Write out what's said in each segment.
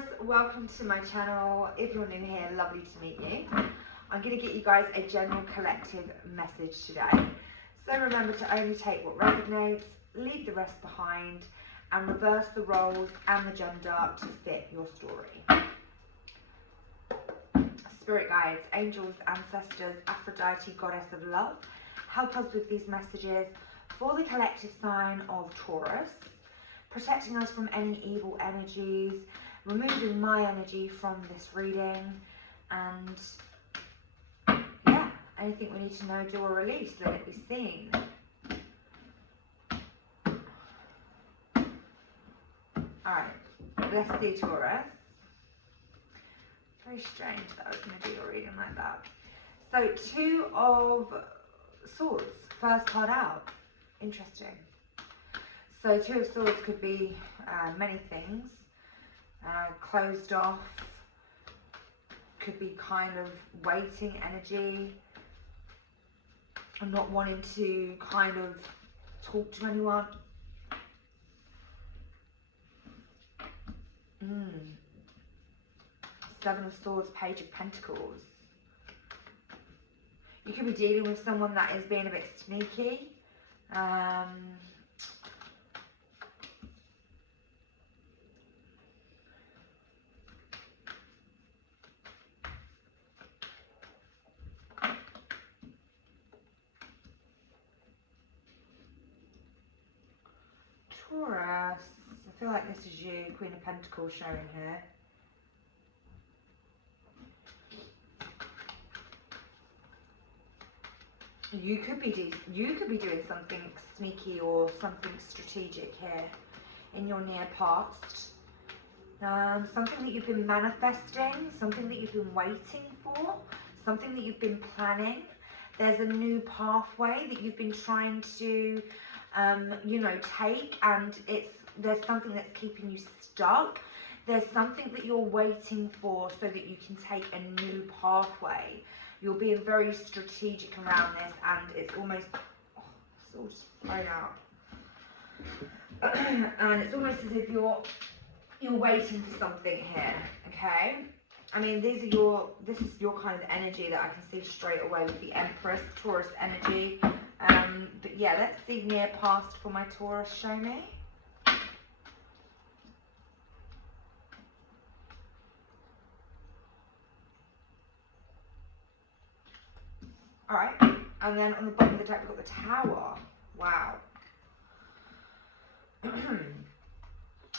Taurus, welcome to my channel. If you're new here, lovely to meet you. I'm going to get you guys a general collective message today. So remember to only take what resonates, leave the rest behind, and reverse the roles and the gender to fit your story. Spirit guides, angels, ancestors, Aphrodite, goddess of love, help us with these messages for the collective sign of Taurus, protecting us from any evil energies, removing my energy from this reading, and yeah, anything we need to know, do or release, let it be seen. Alright, let's see Taurus. Very strange that I was going to do a reading like that. So, Two of Swords, first card out. Interesting. So Two of Swords could be many things. Closed off, could be kind of waiting energy, and not wanting to kind of talk to anyone. Seven of Swords, Page of Pentacles. You could be dealing with someone that is being a bit sneaky. Taurus, I feel like this is you, Queen of Pentacles showing here. You could be doing something sneaky or something strategic here in your near past. Something that you've been manifesting, something that you've been waiting for, something that you've been planning. There's a new pathway that you've been trying to take, and there's something that's keeping you stuck. There's something that you're waiting for so that you can take a new pathway. You're being very strategic around this, and it's almost, it's all just thrown out. And it's almost as if you're waiting for something here, okay? I mean, this is your kind of energy that I can see straight away with the Empress, Taurus energy. But yeah, let's see near past for my Taurus, show me. Alright, and then on the bottom of the deck we've got the Tower. Wow.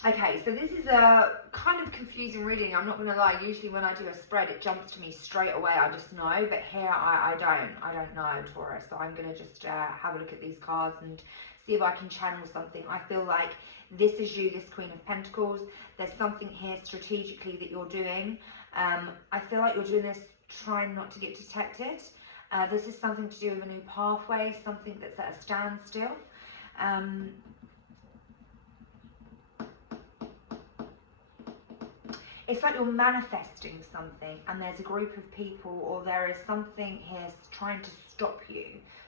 Okay, so this is a kind of confusing reading, I'm not going to lie. Usually when I do a spread it jumps to me straight away, I just know, but here I don't know, Taurus. So I'm going to just have a look at these cards and see if I can channel something. I feel like this is you, this Queen of Pentacles. There's something here strategically that you're doing. I feel like you're doing this trying not to get detected. This is something to do with a new pathway, something that's at a standstill. It's like you're manifesting something, and there's a group of people, or there is something here trying to stop you,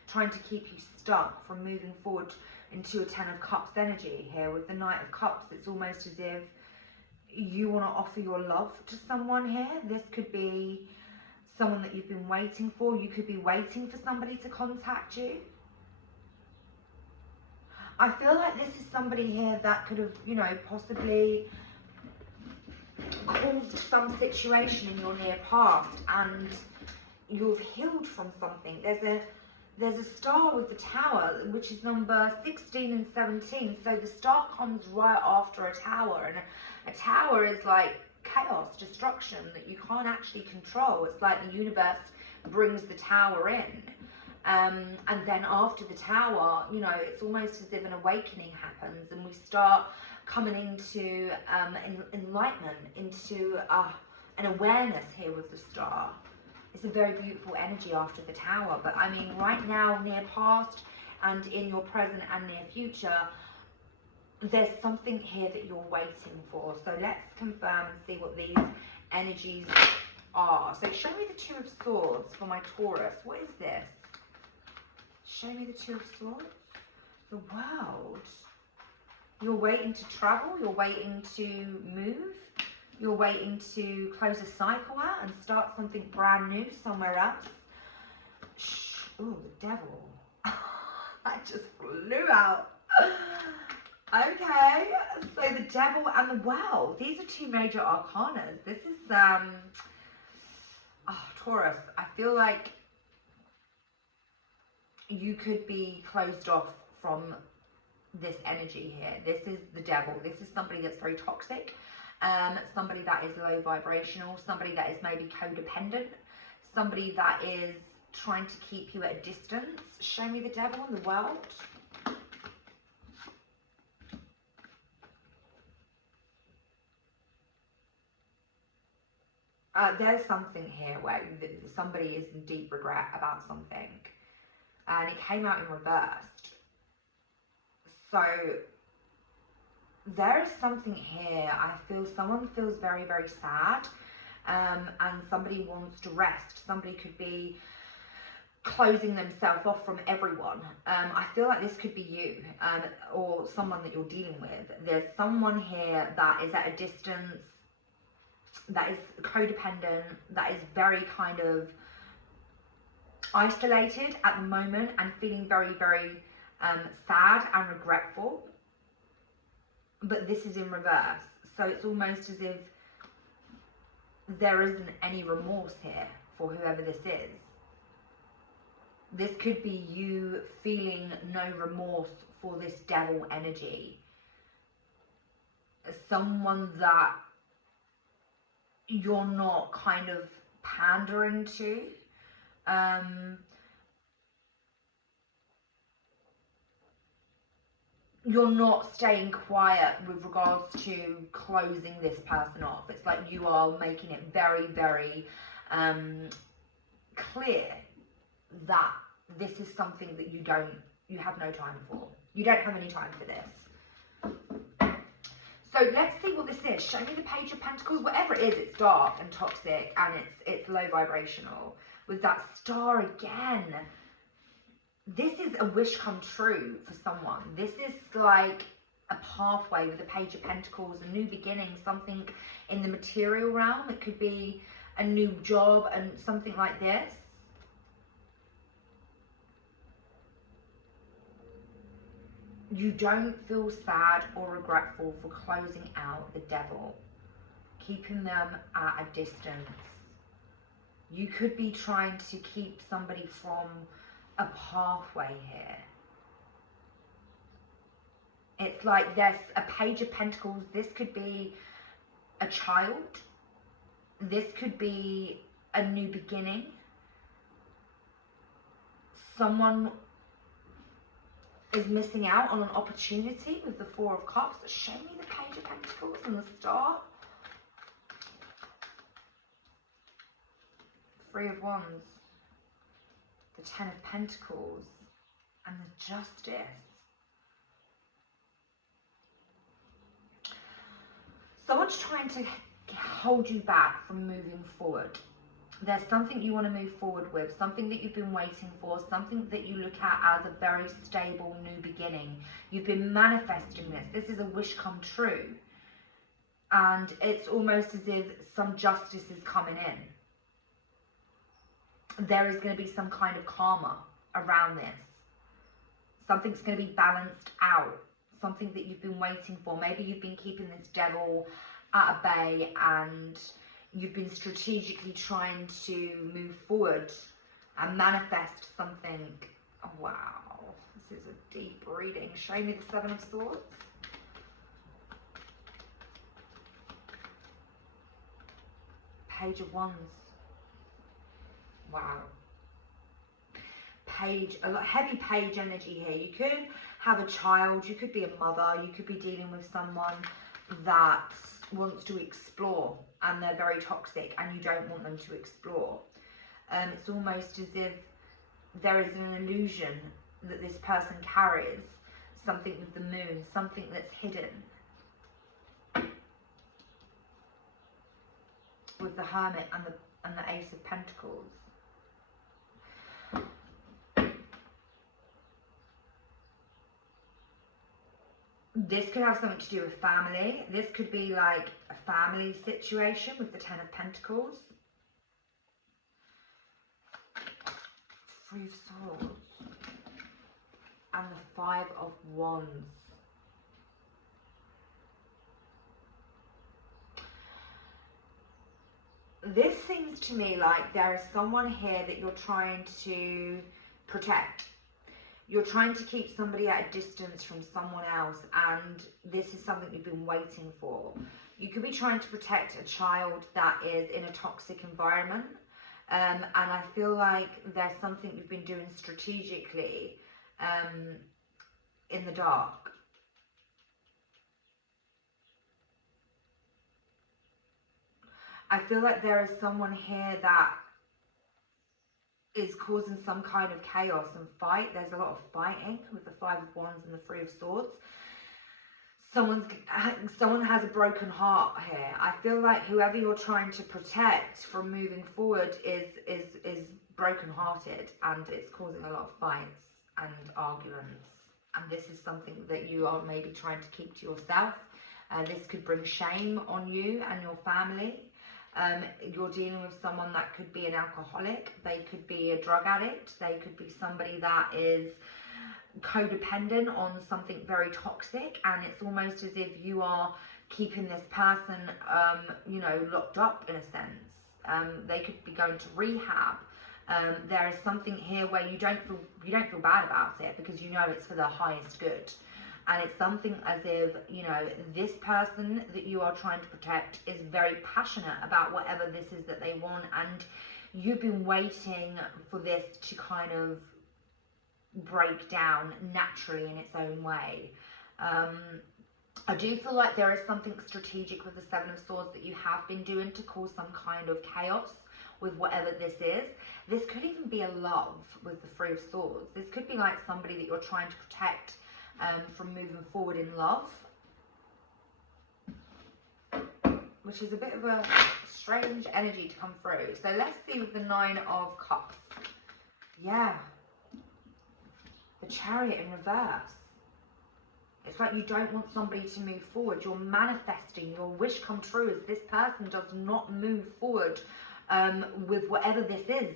trying to keep you stuck from moving forward into a Ten of Cups energy here. With the Knight of Cups, it's almost as if you want to offer your love to someone here. This could be someone that you've been waiting for. You could be waiting for somebody to contact you. I feel like this is somebody here that could have, possibly caused some situation in your near past, and you've healed from something. There's a star with the Tower, which is number 16 and 17. So the star comes right after a tower, and a tower is like chaos, destruction that you can't actually control. It's like the universe brings the tower in, and then after the tower, it's almost as if an awakening happens, and we start coming into enlightenment, into an awareness here with the star. It's a very beautiful energy after the tower. But I mean, right now, near past and in your present and near future, there's something here that you're waiting for. So let's confirm and see what these energies are. So show me the Two of Swords for my Taurus. What is this? Show me the Two of Swords. The World. You're waiting to travel. You're waiting to move. You're waiting to close a cycle out and start something brand new somewhere else. Oh, the devil. That just flew out. Okay, so the devil and the well. These are two major arcanas. This is, Taurus. I feel like you could be closed off from this energy here. This is the devil. This is somebody that's very toxic. Somebody that is low vibrational. Somebody that is maybe codependent. Somebody that is trying to keep you at a distance. Show me the devil in the world. There's something here where somebody is in deep regret about something. And it came out in reversed. So there is something here. I feel someone feels very, very sad. And somebody wants to rest. Somebody could be closing themselves off from everyone. I feel like this could be you, or someone that you're dealing with. There's someone here that is at a distance, that is codependent, that is very kind of isolated at the moment and feeling very, very sad and regretful. But this is in reverse. So it's almost as if there isn't any remorse here for whoever this is. This could be you feeling no remorse for this devil energy. Someone that you're not kind of pandering to. You're not staying quiet with regards to closing this person off. It's like you are making it very, very clear that this is something that you have no time for. You don't have any time for this. So let's see what this is. Show me the Page of Pentacles. Whatever it is, it's dark and toxic and it's low vibrational. With that star again. This is a wish come true for someone. This is like a pathway with the Page of Pentacles, a new beginning, something in the material realm. It could be a new job and something like this. You don't feel sad or regretful for closing out the devil, keeping them at a distance. You could be trying to keep somebody from a pathway here. It's like there's a Page of Pentacles. This could be a child. This could be a new beginning. Someone is missing out on an opportunity with the Four of Cups. Show me the Page of Pentacles and the Star. Three of Wands. The Ten of Pentacles. And the Justice. Someone's trying to hold you back from moving forward. There's something you want to move forward with, something that you've been waiting for, something that you look at as a very stable new beginning. You've been manifesting this. This is a wish come true. And it's almost as if some justice is coming in. There is going to be some kind of karma around this. Something's going to be balanced out. Something that you've been waiting for. Maybe you've been keeping this devil at bay and you've been strategically trying to move forward and manifest something. Oh, wow. This is a deep reading. Show me the Seven of Swords. Page of Wands. Wow. Page, a lot heavy page energy here. You could have a child, you could be a mother, you could be dealing with someone that wants to explore and they're very toxic and you don't want them to explore. It's almost as if there is an illusion that this person carries something with the moon, something that's hidden. With the Hermit and the Ace of Pentacles. This could have something to do with family. This could be like a family situation with the Ten of Pentacles. Three of Swords. And the Five of Wands. This seems to me like there is someone here that you're trying to protect. You're trying to keep somebody at a distance from someone else, and this is something you've been waiting for. You could be trying to protect a child that is in a toxic environment, and I feel like there's something you've been doing strategically in the dark. I feel like there is someone here that is causing some kind of chaos and fight. There's a lot of fighting with the Five of Wands and the Three of Swords. Someone has a broken heart here. I feel like whoever you're trying to protect from moving forward is broken-hearted, and it's causing a lot of fights and arguments. And this is something that you are maybe trying to keep to yourself. This could bring shame on you and your family. You're dealing with someone that could be an alcoholic, they could be a drug addict, they could be somebody that is codependent on something very toxic, and it's almost as if you are keeping this person, you know, locked up in a sense. They could be going to rehab. There is something here where you don't feel bad about it because you know it's for the highest good. And it's something as if, you know, this person that you are trying to protect is very passionate about whatever this is that they want. And you've been waiting for this to kind of break down naturally in its own way. I do feel like there is something strategic with the Seven of Swords that you have been doing to cause some kind of chaos with whatever this is. This could even be a love with the Three of Swords. This could be like somebody that you're trying to protect from moving forward in love, which is a bit of a strange energy to come through. So let's see with the Nine of Cups. Yeah, the Chariot in reverse. It's like you don't want somebody to move forward. You're manifesting your wish come true as this person does not move forward with whatever this is.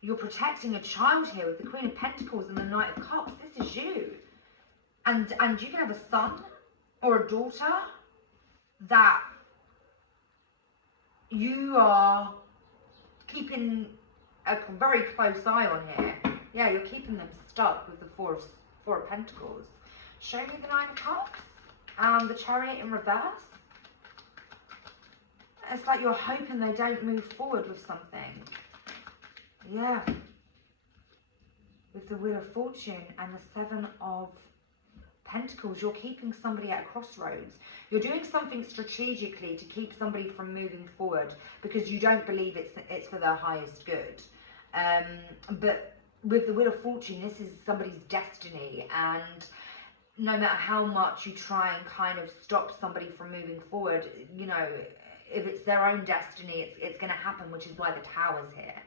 You're protecting a child here with the Queen of Pentacles and the Knight of Cups. This is you. And you can have a son or a daughter that you are keeping a very close eye on here. Yeah, you're keeping them stuck with the Four of Pentacles. Show me the Nine of Cups and the Chariot in reverse. It's like you're hoping they don't move forward with something. Yeah. With the Wheel of Fortune and the Seven of Pentacles, you're keeping somebody at a crossroads. You're doing something strategically to keep somebody from moving forward because you don't believe it's for their highest good. But with the Wheel of Fortune, this is somebody's destiny, and no matter how much you try and kind of stop somebody from moving forward, you know, if it's their own destiny, it's going to happen, which is why the Tower's here.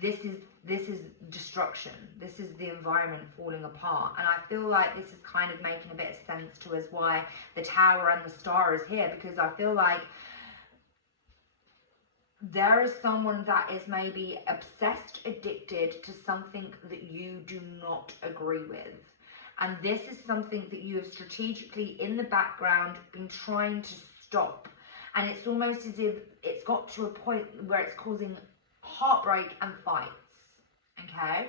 This is destruction. This is the environment falling apart. And I feel like this is kind of making a bit of sense to us why the Tower and the Star is here, because I feel like there is someone that is maybe obsessed, addicted to something that you do not agree with. And this is something that you have strategically in the background been trying to stop. And it's almost as if it's got to a point where it's causing heartbreak and fights. Okay,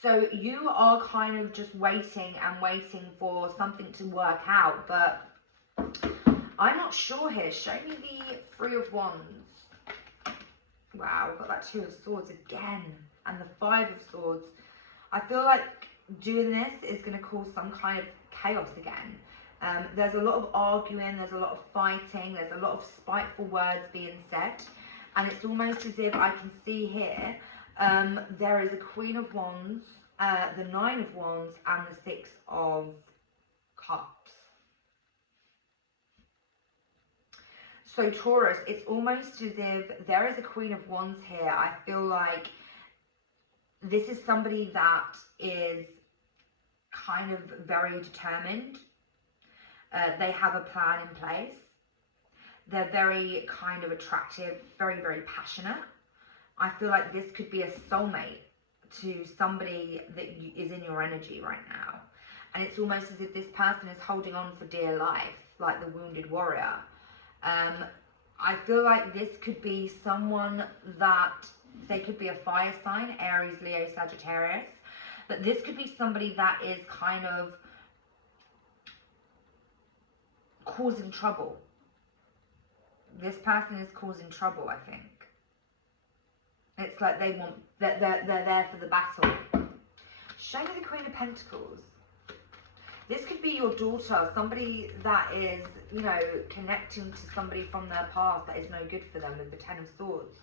so you are kind of just waiting and waiting for something to work out, but I'm not sure here. Show me the Three of Wands. Wow, we've got that Two of Swords again and the Five of Swords. I feel like doing this is going to cause some kind of chaos again. There's a lot of arguing, there's a lot of fighting, there's a lot of spiteful words being said. And it's almost as if I can see here, there is a Queen of Wands, the Nine of Wands, and the Six of Cups. So Taurus, it's almost as if there is a Queen of Wands here. I feel like this is somebody that is kind of very determined. They have a plan in place. They're very kind of attractive, very, very passionate. I feel like this could be a soulmate to somebody that is in your energy right now. And it's almost as if this person is holding on for dear life, like the wounded warrior. I feel like this could be someone that, they could be a fire sign, Aries, Leo, Sagittarius. But this could be somebody that is kind of causing trouble. This person is causing trouble, I think. It's like they want, they're there for the battle. Show me the Queen of Pentacles. This could be your daughter, somebody that is, you know, connecting to somebody from their past that is no good for them, with the Ten of Swords.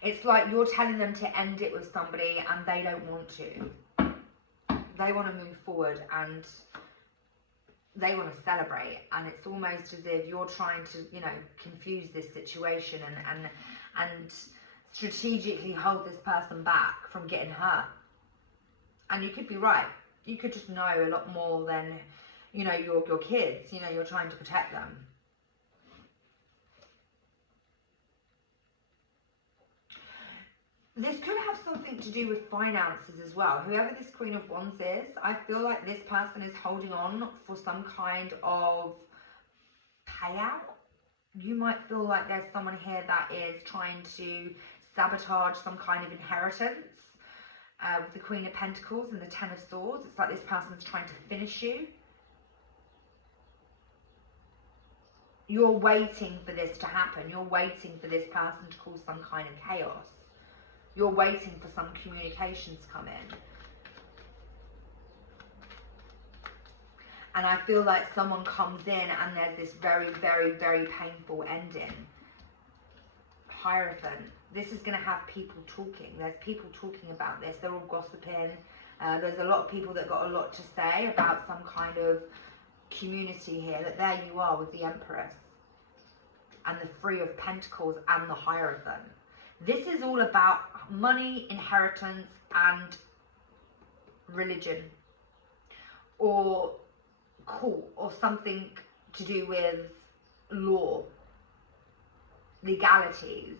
It's like you're telling them to end it with somebody and they don't want to. They want to move forward and they want to celebrate, and it's almost as if you're trying to, you know, confuse this situation and strategically hold this person back from getting hurt. And you could be right. You could just know a lot more than, you know, your kids. You know, you're trying to protect them. This could have something to do with finances as well. Whoever this Queen of Wands is, I feel like this person is holding on for some kind of payout. You might feel like there's someone here that is trying to sabotage some kind of inheritance. With the Queen of Pentacles and the Ten of Swords, it's like this person's trying to finish you. You're waiting for this to happen. You're waiting for this person to cause some kind of chaos. You're waiting for some communications to come in. And I feel like someone comes in and there's this very, very, very painful ending. Hierophant. This is going to have people talking. There's people talking about this. They're all gossiping. There's a lot of people that got a lot to say about some kind of community here. That there you are with the Empress and the Three of Pentacles and the Hierophant. This is all about money, inheritance, and religion, or court, or something to do with law, legalities.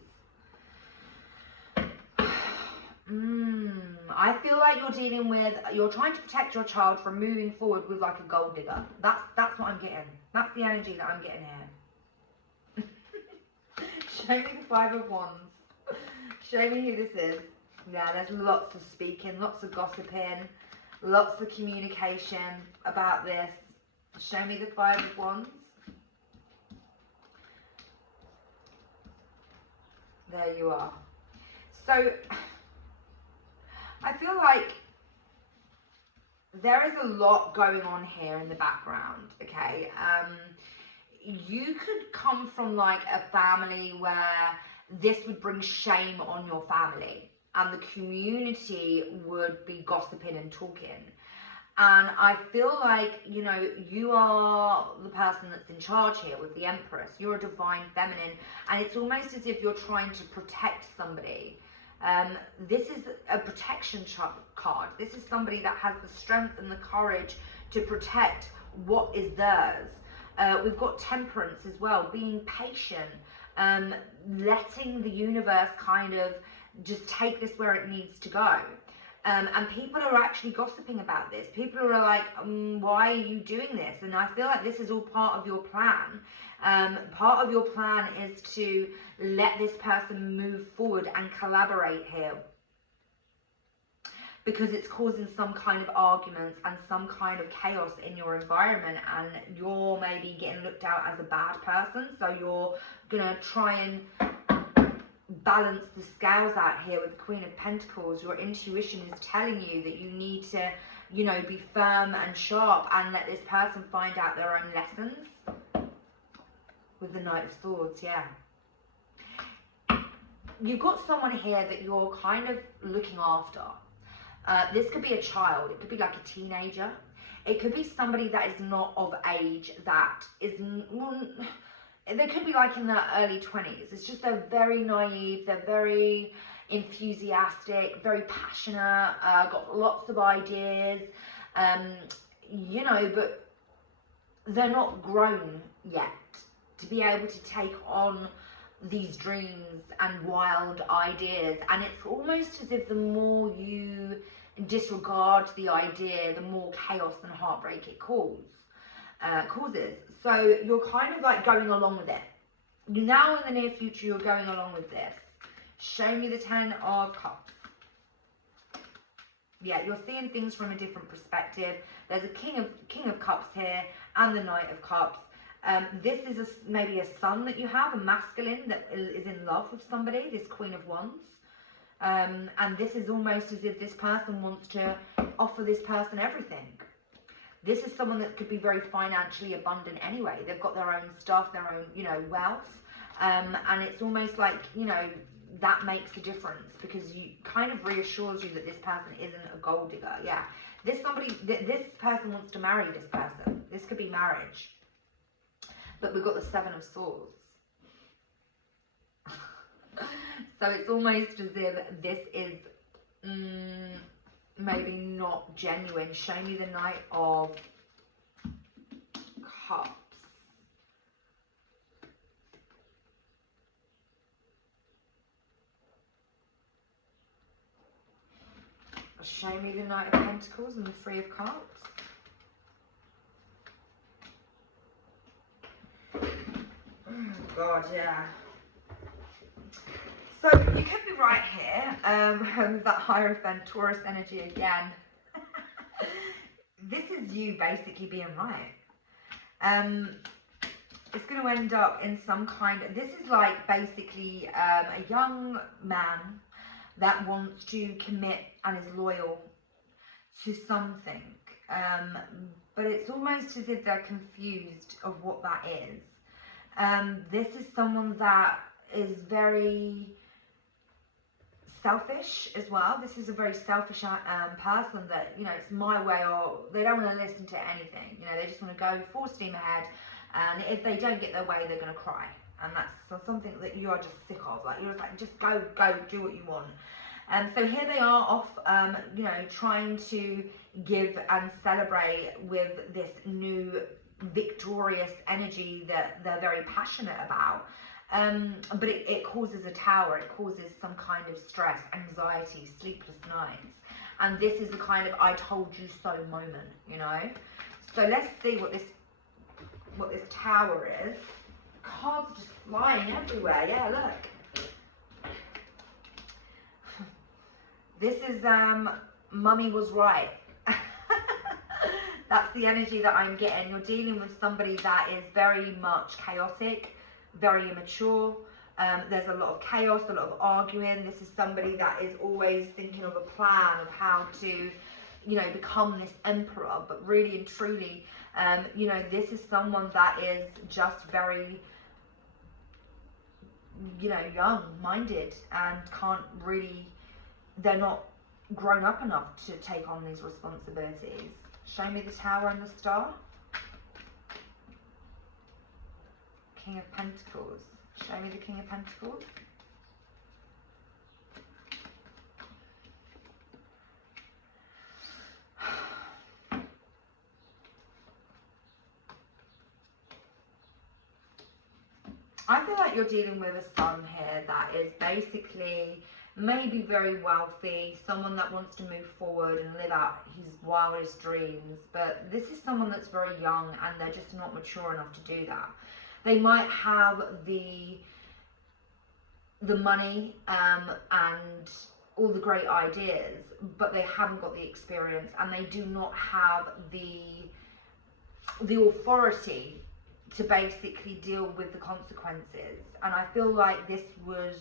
I feel like you're dealing with, you're trying to protect your child from moving forward with like a gold digger. That's what I'm getting. That's the energy that I'm getting here. Show me the Five of Wands. Show me who this is. Yeah, there's lots of speaking, lots of gossiping, lots of communication about this. Show me the Five of Wands. There you are. So, I feel like there is a lot going on here in the background, okay? You could come from like a family where this would bring shame on your family and the community would be gossiping and talking. And I feel like, you know, you are the person that's in charge here with the Empress. You're a divine feminine, and it's almost as if you're trying to protect somebody. This is a protection card. This is somebody that has the strength and the courage to protect what is theirs. We've got Temperance as well, being patient, letting the universe kind of just take this where it needs to go. And people are actually gossiping about this. People are like, why are you doing this? And I feel like this is all part of your plan. Part of your plan is to let this person move forward and collaborate here, because it's causing some kind of arguments and some kind of chaos in your environment, and you're maybe getting looked out as a bad person. So you're gonna try and balance the scales out here with the Queen of Pentacles. Your intuition is telling you that you need to, you know, be firm and sharp and let this person find out their own lessons. With the Knight of Swords, yeah. You've got someone here that you're kind of looking after. This could be a child. It could be like a teenager. It could be somebody that is not of age, that is, well, they could be like in their early 20s. It's just they're very naive. They're very enthusiastic, very passionate, got lots of ideas, you know, but they're not grown yet to be able to take on these dreams and wild ideas. And it's almost as if the more you disregard the idea, the more chaos and heartbreak it causes. So you're kind of like going along with it. Now in the near future, you're going along with this. Show me the 10 of Cups. Yeah, you're seeing things from a different perspective. There's a King of Cups here and the Knight of Cups. This is maybe a son that you have, a masculine that is in love with somebody, this Queen of Wands. And this is almost as if this person wants to offer this person everything. This is someone that could be very financially abundant anyway. They've got their own stuff, their own, you know, wealth. And it's almost like, you know, that makes a difference because you kind of reassures you that this person isn't a gold digger. Yeah, this person wants to marry this person. This could be marriage. But we've got the 7 of Swords. So it's almost as if this is maybe not genuine. Show me the Knight of Cups. Show me the Knight of Pentacles and the 3 of Cups. Oh God, yeah. So you could be right here with that Hierophant Taurus energy again. This is you basically being right. It's going to end up in some kind of, this is like basically a young man that wants to commit and is loyal to something. But it's almost as if they're confused of what that is. This is someone that is very selfish as well. This is a very selfish person that, you know, it's my way or they don't want to listen to anything. You know, they just want to go full steam ahead. And if they don't get their way, they're going to cry. And that's something that you are just sick of. Like, you're just like, just go, do what you want. And so here they are off, you know, trying to give and celebrate with this new victorious energy that they're very passionate about. But it causes a tower. It causes some kind of stress, anxiety, sleepless nights. And this is the kind of I told you so moment, you know. So let's see what this tower is. Cards just flying everywhere. Yeah, look. This is Mummy was right. That's the energy that I'm getting. You're dealing with somebody that is very much chaotic, very immature. There's a lot of chaos, a lot of arguing. This is somebody that is always thinking of a plan of how to, you know, become this emperor. But really and truly, you know, this is someone that is just very, you know, young-minded and can't really, they're not grown up enough to take on these responsibilities. Show me the Tower and the Star. King of Pentacles. Show me the King of Pentacles. I feel like you're dealing with a son here that is basically maybe very wealthy, someone that wants to move forward and live out his wildest dreams, but this is someone that's very young and they're just not mature enough to do that. They might have the money and all the great ideas, but they haven't got the experience and they do not have the authority to basically deal with the consequences. And I feel like this was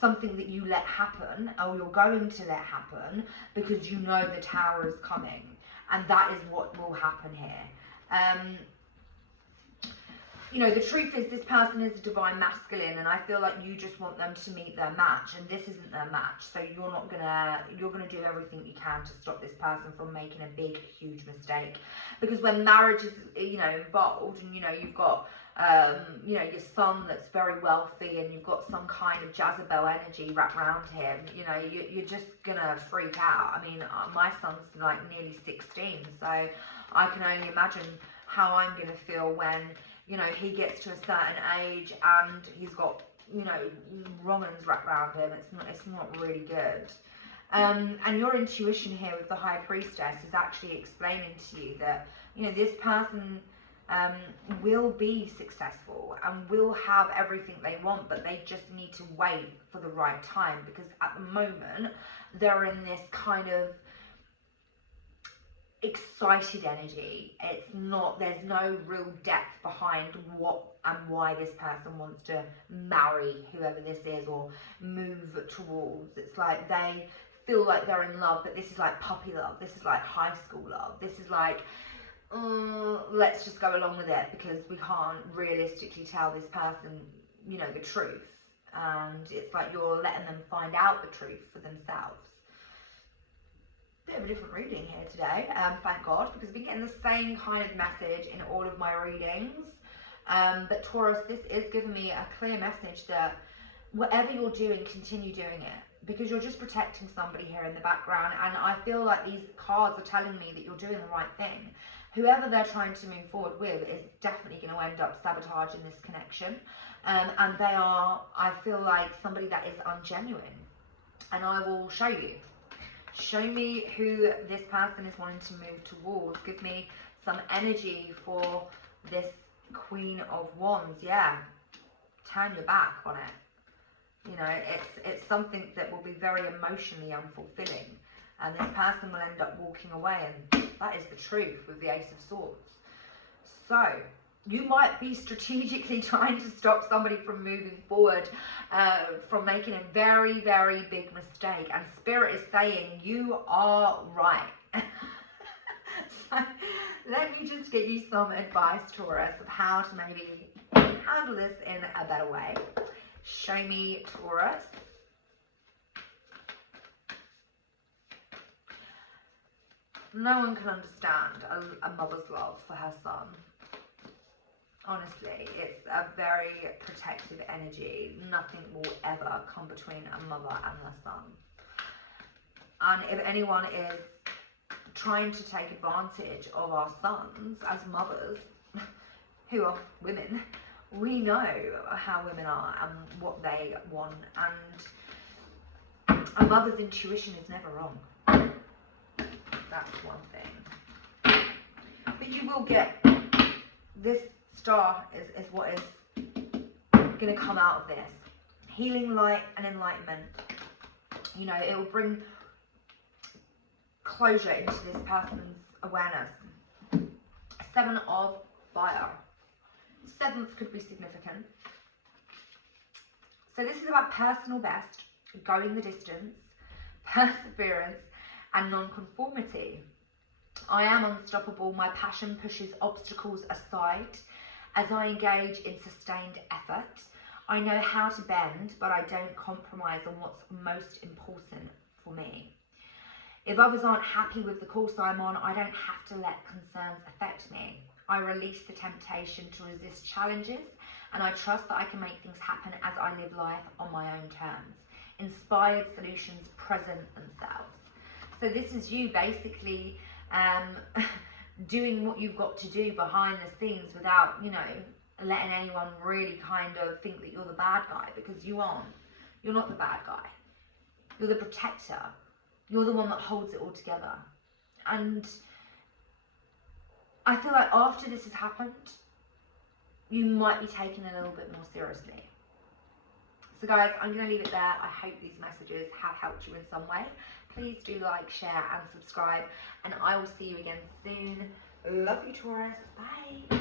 something that you let happen, or you're going to let happen, because you know the Tower is coming, and that is what will happen here. You know, the truth is this person is a divine masculine, and I feel like you just want them to meet their match, and this isn't their match. So you're gonna do everything you can to stop this person from making a big, huge mistake. Because when marriage is, you know, involved, and you know you've got you know, your son that's very wealthy, and you've got some kind of Jezebel energy wrapped around him, you know, you're just gonna freak out. I mean, my son's like nearly 16, so I can only imagine how I'm gonna feel when, you know, he gets to a certain age and he's got, you know, wrong-uns wrapped around him. It's not really good. And your intuition here with the High Priestess is actually explaining to you that, you know, this person will be successful and will have everything they want, but they just need to wait for the right time, because at the moment they're in this kind of excited energy. It's not, there's no real depth behind what and why this person wants to marry whoever this is or move towards. It's like they feel like they're in love, but this is like puppy love, this is like high school love, this is like let's just go along with it because we can't realistically tell this person, you know, the truth. And it's like you're letting them find out the truth for themselves. Bit of a different reading here today, thank God, because I've been getting the same kind of message in all of my readings. But Taurus, this is giving me a clear message that whatever you're doing, continue doing it, because you're just protecting somebody here in the background. And I feel like these cards are telling me that you're doing the right thing. Whoever they're trying to move forward with is definitely going to end up sabotaging this connection. And they are, I feel like, somebody that is ungenuine. And I will show you. Show me who this person is wanting to move towards. Give me some energy for this Queen of Wands. Yeah, turn your back on it. You know, it's something that will be very emotionally unfulfilling. And this person will end up walking away, and that is the truth with the Ace of Swords. So, you might be strategically trying to stop somebody from moving forward, from making a very, very big mistake. And Spirit is saying, you are right. So, let me just get you some advice, Taurus, of how to maybe handle this in a better way. Show me, Taurus. No one can understand a mother's love for her son. Honestly, it's a very protective energy. Nothing will ever come between a mother and her son. And if anyone is trying to take advantage of our sons as mothers, who are women, we know how women are and what they want. And a mother's intuition is never wrong. That's one thing. But you will get, this star is what is going to come out of this. Healing, light and enlightenment. You know, it will bring closure into this person's awareness. 7 of Fire. 7th could be significant. So this is about personal best, going the distance, perseverance, and non-conformity. I am unstoppable. My passion pushes obstacles aside as I engage in sustained effort. I know how to bend, but I don't compromise on what's most important for me. If others aren't happy with the course I'm on, I don't have to let concerns affect me. I release the temptation to resist challenges, and I trust that I can make things happen as I live life on my own terms. Inspired solutions present themselves. So this is you basically doing what you've got to do behind the scenes without, you know, letting anyone really kind of think that you're the bad guy, because you aren't. You're not the bad guy. You're the protector. You're the one that holds it all together. And I feel like after this has happened, you might be taken a little bit more seriously. So guys, I'm going to leave it there. I hope these messages have helped you in some way. Please do like, share and subscribe, and I will see you again soon. Love you, Taurus. Bye.